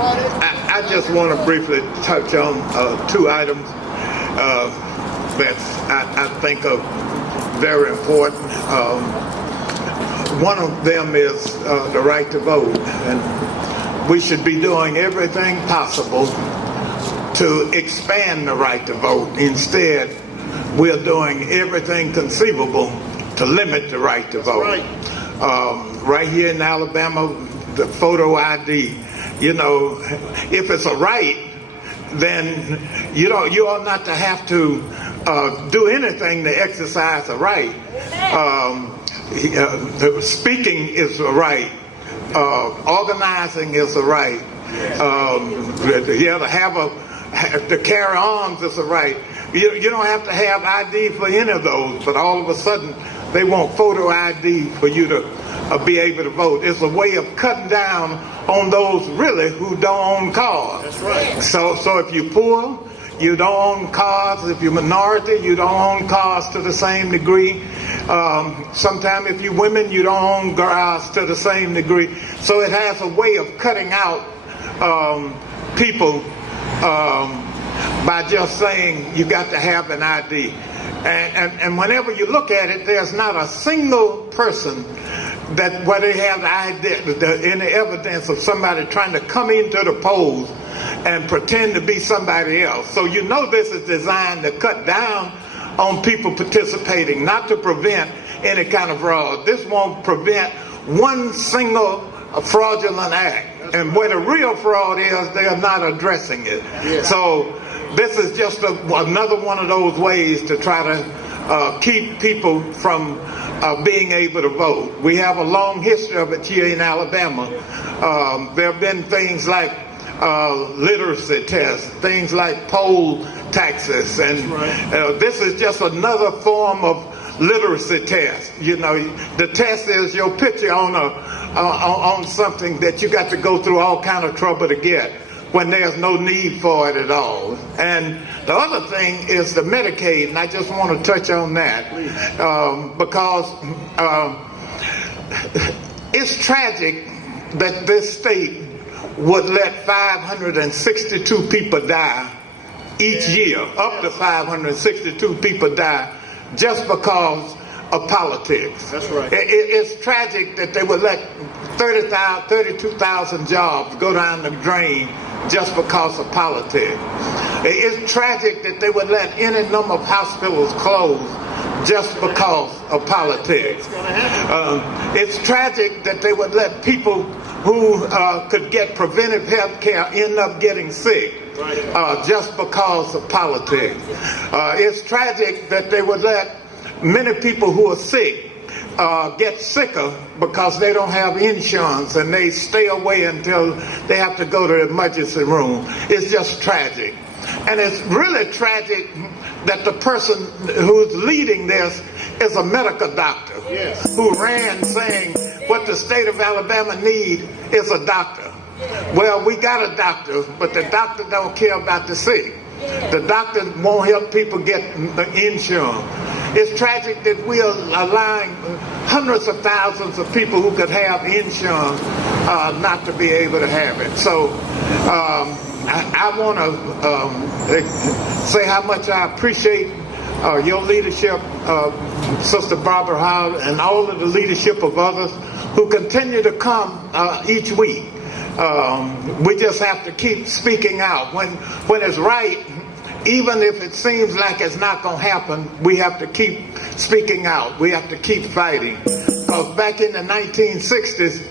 I just want to briefly touch on two items that I think are very important. One of them is the right to vote, and we should be doing everything possible to expand the right to vote. Instead, we're doing everything conceivable to limit the right to vote. Right here in Alabama, the photo ID, you know, if it's a right, then you ought not to have to do anything to exercise a right. Speaking is a right. Organizing is a right. To carry arms is a right. You don't have to have ID for any of those, but all of a sudden they want photo ID for you to be able to vote. It's a way of cutting down on those really who don't own cars. That's right. So if you're poor, you don't own cars. If you're minority, you don't own cars to the same degree. Sometimes if you're women, you don't own cars to the same degree. So it has a way of cutting out people by just saying you got to have an ID. And whenever you look at it, there's not a single person that where they have any evidence of somebody trying to come into the polls and pretend to be somebody else. So you know this is designed to cut down on people participating, not to prevent any kind of fraud. This won't prevent one single fraudulent act. And where the real fraud is, they are not addressing it. Yeah. So this is just another one of those ways to try to keep people from being able to vote. We have a long history of it here in Alabama. There have been things like literacy tests, things like poll taxes, and this is just another form of literacy test. You know, the test is your picture on something that you got to go through all kind of trouble to get, when there's no need for it at all. And the other thing is the Medicaid, and I just want to touch on that because it's tragic that this state would let 562 people die each year, up to 562 people die just because of politics. That's right. It's tragic that they would let 32,000 jobs go down the drain just because of politics. It's tragic that they would let any number of hospitals close just because of politics. It's tragic that they would let people who could get preventive health care end up getting sick just because of politics. It's tragic that they would let many people who are sick get sicker because they don't have insurance and they stay away until they have to go to the emergency room. It's just tragic. And it's really tragic that the person who's leading this is a medical doctor who ran saying what the state of Alabama needs is a doctor. Well, we got a doctor, but the doctor don't care about the sick. The doctor won't help people get the insurance. It's tragic that we are allowing hundreds of thousands of people who could have insurance not to be able to have it. So I want to say how much I appreciate your leadership, Sister Barbara Howard, and all of the leadership of others who continue to come each week. We just have to keep speaking out. When it's right, even if it seems like it's not going to happen, we have to keep speaking out. We have to keep fighting. Because back in the 1960s,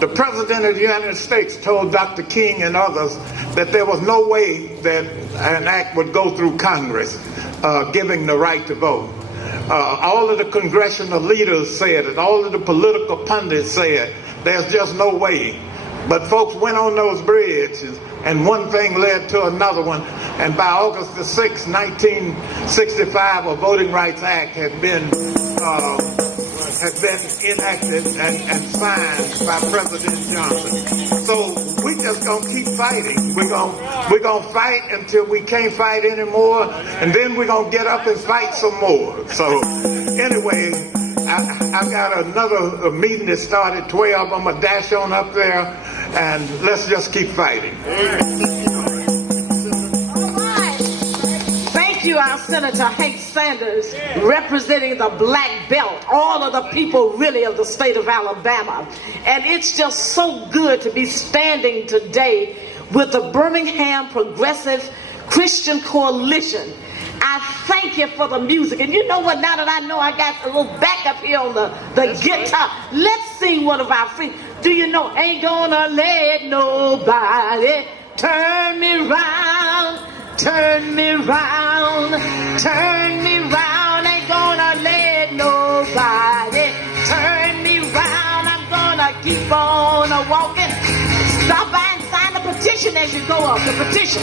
the President of the United States told Dr. King and others that there was no way that an act would go through Congress giving the right to vote. All of the congressional leaders said it. All of the political pundits said there's just no way. But folks went on those bridges, and one thing led to another one. And by August the 6th, 1965, a Voting Rights Act had been enacted and signed by President Johnson. So we just gonna keep fighting. We're gonna fight until we can't fight anymore, and then we're gonna get up and fight some more. So anyway, I've got another meeting that started 12. I'm gonna dash on up there, and let's just keep fighting. Thank you, our Senator Hank Sanders, representing the black belt, all of the people really of the state of Alabama. And it's just so good to be standing today with the Birmingham Progressive Christian Coalition. I thank you for the music. And you know what, now that I know I got a little backup here on the guitar, let's sing one of our free. Do you know, ain't gonna let nobody turn me round, turn me round, turn me round. Ain't gonna let nobody turn me round. I'm gonna keep on walking. Stop by and sign the petition as you go up, the petition.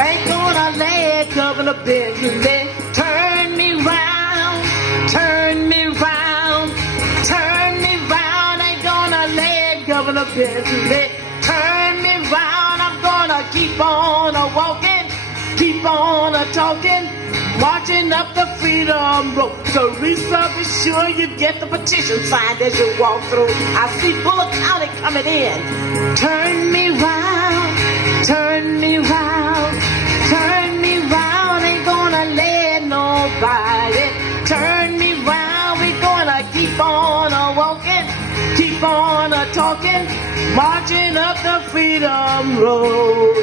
Ain't gonna let Governor Bentley turn me round, turn me round, turn me round. Ain't gonna let Governor Bentley turn me round. I'm gonna keep on walking, keep on talking, marching up the freedom road. Teresa, be sure you get the petition signed as you walk through. I see Bullock County coming in. Turn me round, turn me round, turn me round. Ain't gonna let nobody turn me round. We're gonna keep on walking, keep on talking, marching up the freedom road.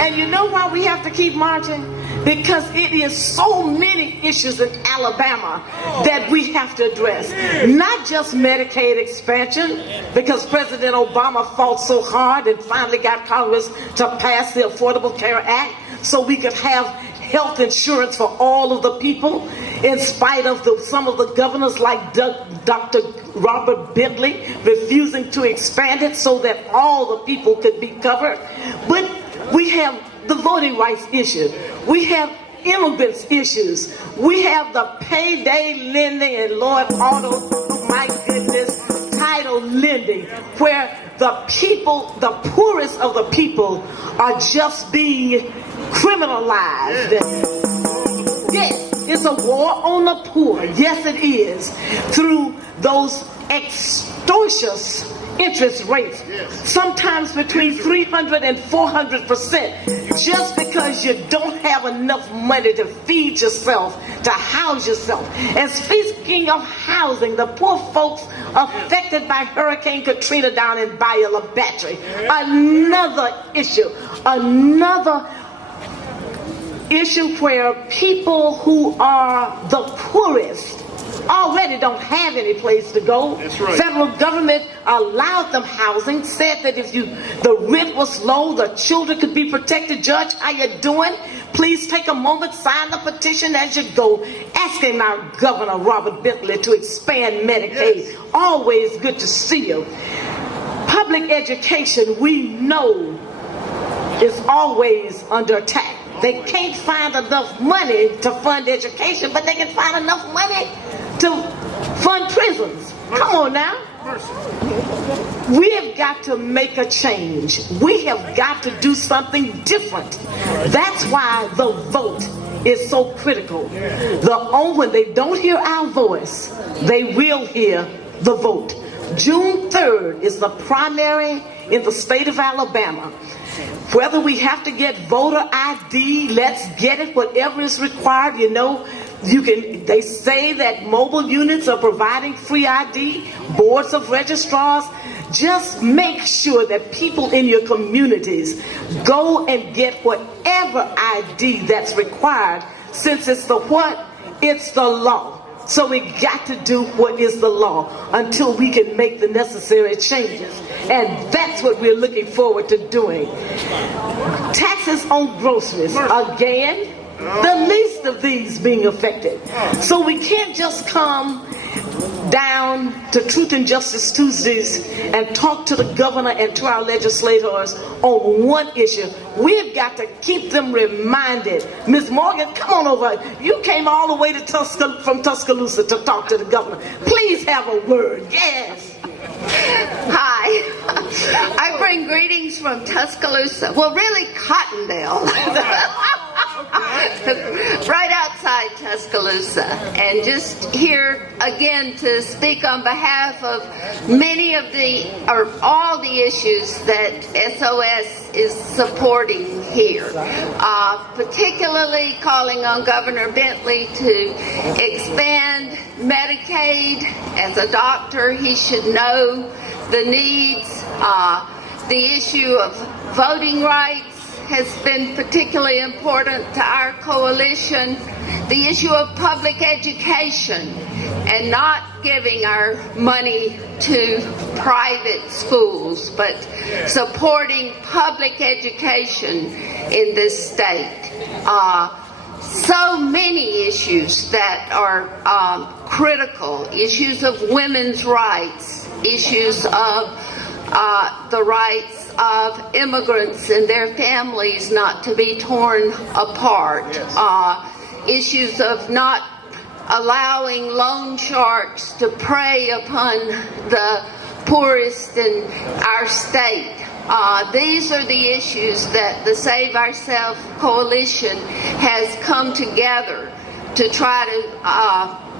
And you know why we have to keep marching? Because it is so many issues in Alabama that we have to address. Not just Medicaid expansion, because President Obama fought so hard and finally got Congress to pass the Affordable Care Act so we could have health insurance for all of the people, in spite of some of the governors like Dr. Robert Bentley refusing to expand it so that all the people could be covered. But we have the voting rights issue. We have immigrants issues. We have the payday lending and Lord Auto, oh my goodness, title lending, where the people, the poorest of the people, are just being criminalized. Yes, it's a war on the poor. Yes, it is. Through those extortionate interest rates, sometimes between 300 and 400%, just because you don't have enough money to feed yourself, to house yourself. And speaking of housing, the poor folks affected by Hurricane Katrina down in Bayou La Battery, another issue where people who are the poorest already don't have any place to go. That's right. Federal government allowed them housing, said that if the rent was low, the children could be protected. Judge, how you doing? Please take a moment, sign the petition as you go, asking our Governor Robert Bentley to expand Medicaid. Yes. Always good to see you. Public education, we know, is always under attack. They can't find enough money to fund education, but they can find enough money to fund prisons. Come on now. We have got to make a change. We have got to do something different. That's why the vote is so critical. When they don't hear our voice, they will hear the vote. June 3rd is the primary in the state of Alabama. Whether we have to get voter ID, let's get it, whatever is required. You know, they say that mobile units are providing free ID, boards of registrars. Just make sure that people in your communities go and get whatever ID that's required, since it's the what? It's the law. So we got to do what is the law until we can make the necessary changes. And that's what we're looking forward to doing. Taxes on groceries, again, the least of these being affected. So we can't just come down to Truth and Justice Tuesdays and talk to the governor and to our legislators on one issue. We've got to keep them reminded. Ms. Morgan, come on over. You came all the way to from Tuscaloosa to talk to the governor. Please have a word. Yes. Hi. I bring greetings from Tuscaloosa. Well, really, Cottondale. right outside Tuscaloosa, and just here again to speak on behalf of many of or all the issues that SOS is supporting here, particularly calling on Governor Bentley to expand Medicaid. As a doctor, he should know the needs. The issue of voting rights has been particularly important to our coalition. The issue of public education and not giving our money to private schools, but supporting public education in this state. So many issues that are critical, issues of women's rights, issues of the rights of immigrants and their families not to be torn apart, issues of not allowing loan sharks to prey upon the poorest in our state. These are the issues that the Save Ourselves Coalition has come together to try to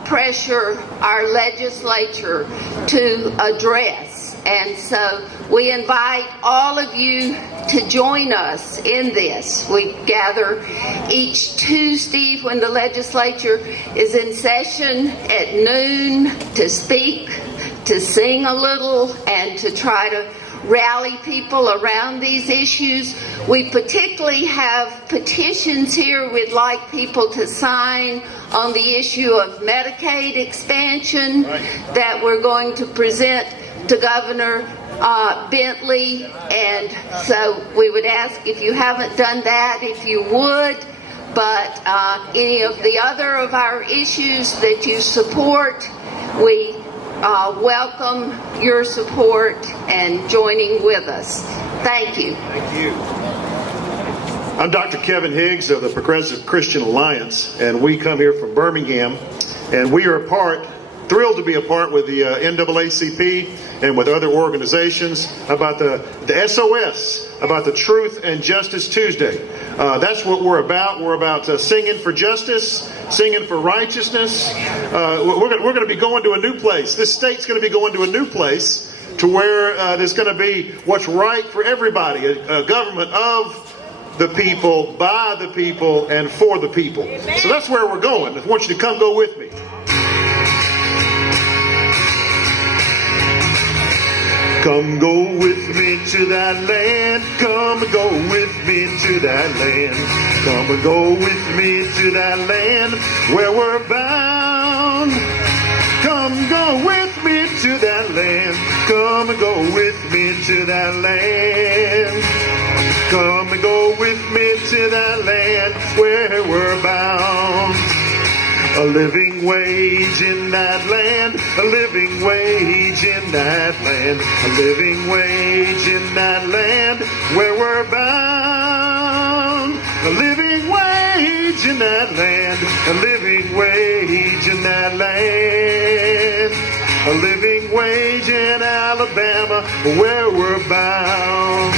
pressure our legislature to address. And so we invite all of you to join us in this. We gather each Tuesday when the legislature is in session at noon to speak, to sing a little, and to try to rally people around these issues. We particularly have petitions here we'd like people to sign on the issue of Medicaid expansion that we're going to present to Governor Bentley, and so we would ask if you haven't done that, if you would. But any of the other of our issues that you support, we welcome your support and joining with us. Thank you. Thank you. I'm Dr. Kevin Higgs of the Progressive Christian Alliance, and we come here from Birmingham, and we are thrilled to be a part with the NAACP and with other organizations about the SOS, about the Truth and Justice Tuesday. That's what we're about. We're about singing for justice, singing for righteousness. We're going to be going to a new place. This state's going to be going to a new place to where there's going to be what's right for everybody, a government of the people, by the people, and for the people. Amen. So that's where we're going. I want you to come go with me. Come go with me to that land. Come go with me to that land. Come and go with me to that land where we're bound. Come go with me to that land. Come and go with me to that land. Come and go with me to that land where we're bound. A living wage in that land, a living wage in that land, a living wage in that land where we're bound. A living wage in that land, a living wage in that land, a living wage in Alabama where we're bound.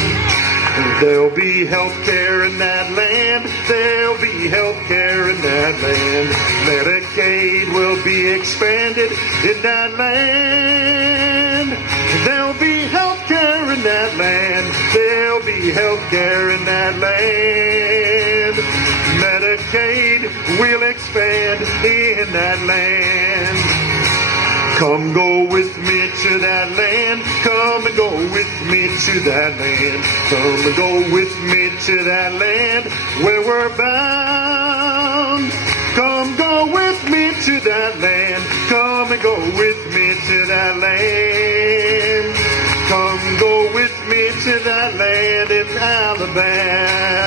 There'll be health care in that land. There'll be health care in that land. Medicaid will be expanded in that land. There'll be health care in that land. There'll be health care in that land. Medicaid will expand in that land. Come go with me to that land. Come and go with me to that land. Come and go with me to that land where we're bound. Come go with me to that land. Come and go with me to that land. Come go with me to that land in Alabama.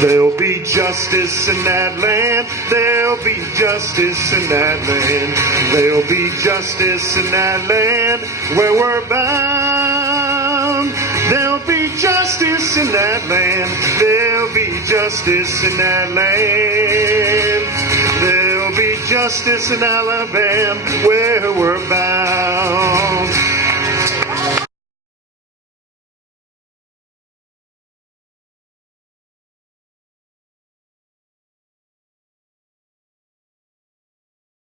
There'll be justice in that land. There'll be justice in that land. There'll be justice in that land where we're bound. There'll be justice in that land. There'll be justice in that land. There'll be justice in Alabama where we're bound.